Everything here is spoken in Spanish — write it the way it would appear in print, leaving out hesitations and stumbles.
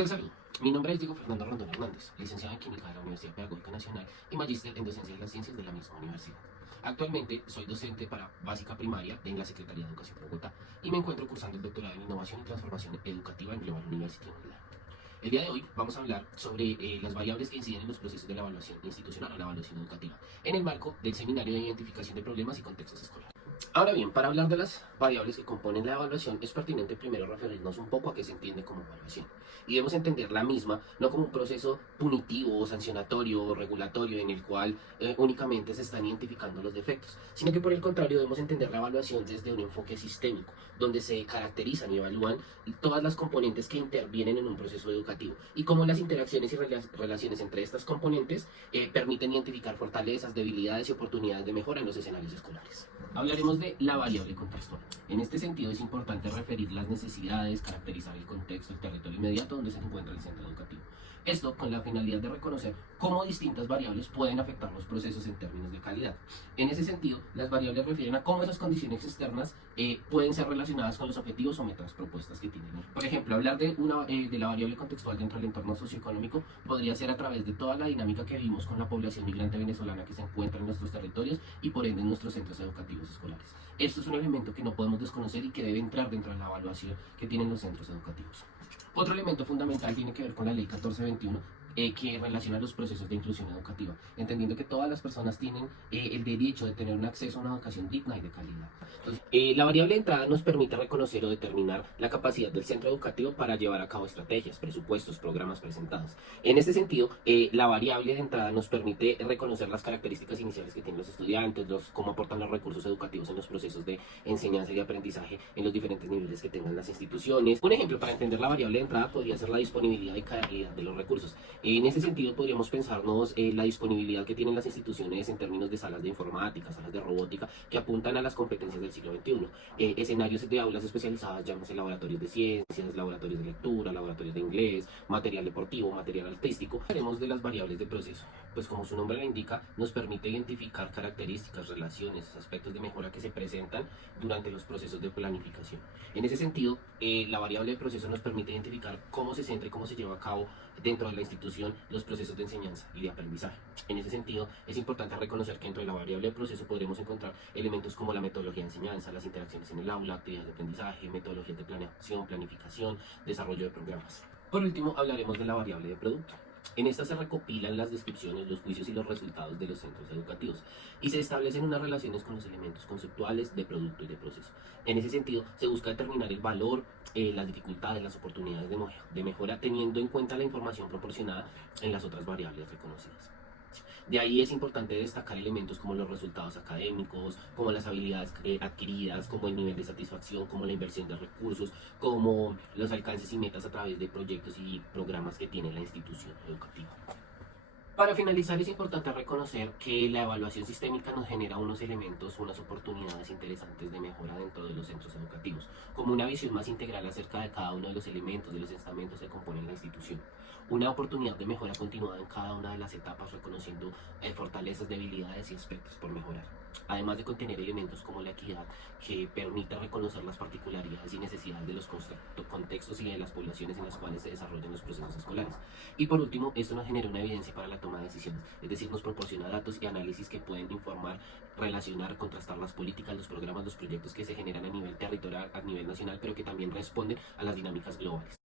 Cordial saludo. Mi nombre es Diego Fernando Rondón Hernández, licenciado en Química de la Universidad Pedagógica Nacional y magíster en Docencia de las Ciencias de la misma universidad. Actualmente soy docente para básica primaria en la Secretaría de Educación de Bogotá y me encuentro cursando el doctorado en Innovación y Transformación Educativa en Global University Online. El día de hoy vamos a hablar sobre las variables que inciden en los procesos de la evaluación institucional o la evaluación educativa, en el marco del Seminario de Identificación de Problemas y Contextos Escolares. Ahora bien, para hablar de las variables que componen la evaluación, es pertinente primero referirnos un poco a qué se entiende como evaluación. Y debemos entender la misma no como un proceso punitivo o sancionatorio o regulatorio en el cual únicamente se están identificando los defectos, sino que por el contrario debemos entender la evaluación desde un enfoque sistémico, donde se caracterizan y evalúan todas las componentes que intervienen en un proceso educativo y cómo las interacciones y relaciones entre estas componentes permiten identificar fortalezas, debilidades y oportunidades de mejora en los escenarios escolares. Hablaremos de la variable contextual. En este sentido es importante referir las necesidades, caracterizar el contexto, el territorio inmediato donde se encuentra el centro educativo. Esto con la finalidad de reconocer cómo distintas variables pueden afectar los procesos en términos de calidad. En ese sentido, las variables refieren a cómo esas condiciones externas pueden ser relacionadas con los objetivos o metas propuestas que tienen. Por ejemplo, hablar de la variable contextual dentro del entorno socioeconómico podría ser a través de toda la dinámica que vimos con la población migrante venezolana que se encuentra en nuestros territorios y por ende en nuestros centros educativos escolares. Esto es un elemento que no podemos desconocer y que debe entrar dentro de la evaluación que tienen los centros educativos. Otro elemento fundamental tiene que ver con la Ley 1421, que relaciona los procesos de inclusión educativa, entendiendo que todas las personas tienen el derecho de tener un acceso a una educación digna y de calidad. Entonces, la variable de entrada nos permite reconocer o determinar la capacidad del centro educativo para llevar a cabo estrategias, presupuestos, programas presentados. En este sentido, la variable de entrada nos permite reconocer las características iniciales que tienen los estudiantes, cómo aportan los recursos educativos en los procesos de enseñanza y de aprendizaje en los diferentes niveles que tengan las instituciones. Un ejemplo para entender la variable de entrada podría ser la disponibilidad y calidad de los recursos. En ese sentido podríamos pensarnos la disponibilidad que tienen las instituciones en términos de salas de informática, salas de robótica, que apuntan a las competencias del siglo XXI. Escenarios de aulas especializadas, llámese laboratorios de ciencias, laboratorios de lectura, laboratorios de inglés, material deportivo, material artístico. Hablaremos de las variables de proceso, pues como su nombre lo indica, nos permite identificar características, relaciones, aspectos de mejora que se presentan durante los procesos de planificación. En ese sentido, la variable de proceso nos permite identificar cómo se centra y cómo se lleva a cabo dentro de la institución los procesos de enseñanza y de aprendizaje. En ese sentido, es importante reconocer que dentro de la variable de proceso podremos encontrar elementos como la metodología de enseñanza, las interacciones en el aula, actividades de aprendizaje, metodologías de planeación, planificación, desarrollo de programas. Por último, hablaremos de la variable de producto. En esta se recopilan las descripciones, los juicios y los resultados de los centros educativos y se establecen unas relaciones con los elementos conceptuales de producto y de proceso. En ese sentido, se busca determinar el valor, las dificultades, las oportunidades de mejora, teniendo en cuenta la información proporcionada en las otras variables reconocidas. De ahí es importante destacar elementos como los resultados académicos, como las habilidades adquiridas, como el nivel de satisfacción, como la inversión de recursos, como los alcances y metas a través de proyectos y programas que tiene la institución educativa. Para finalizar, es importante reconocer que la evaluación sistémica nos genera unos elementos, unas oportunidades interesantes de mejora dentro de los centros educativos, como una visión más integral acerca de cada uno de los elementos, de los estamentos que componen la institución. Una oportunidad de mejora continuada en cada una de las etapas, reconociendo fortalezas, debilidades y aspectos por mejorar. Además de contener elementos como la equidad, que permite reconocer las particularidades y necesidades de los contextos y de las poblaciones en las cuales se desarrollan los procesos escolares. Y por último, esto nos genera una evidencia para la toma de decisiones, es decir, nos proporciona datos y análisis que pueden informar, relacionar, contrastar las políticas, los programas, los proyectos que se generan a nivel territorial, a nivel nacional, pero que también responden a las dinámicas globales.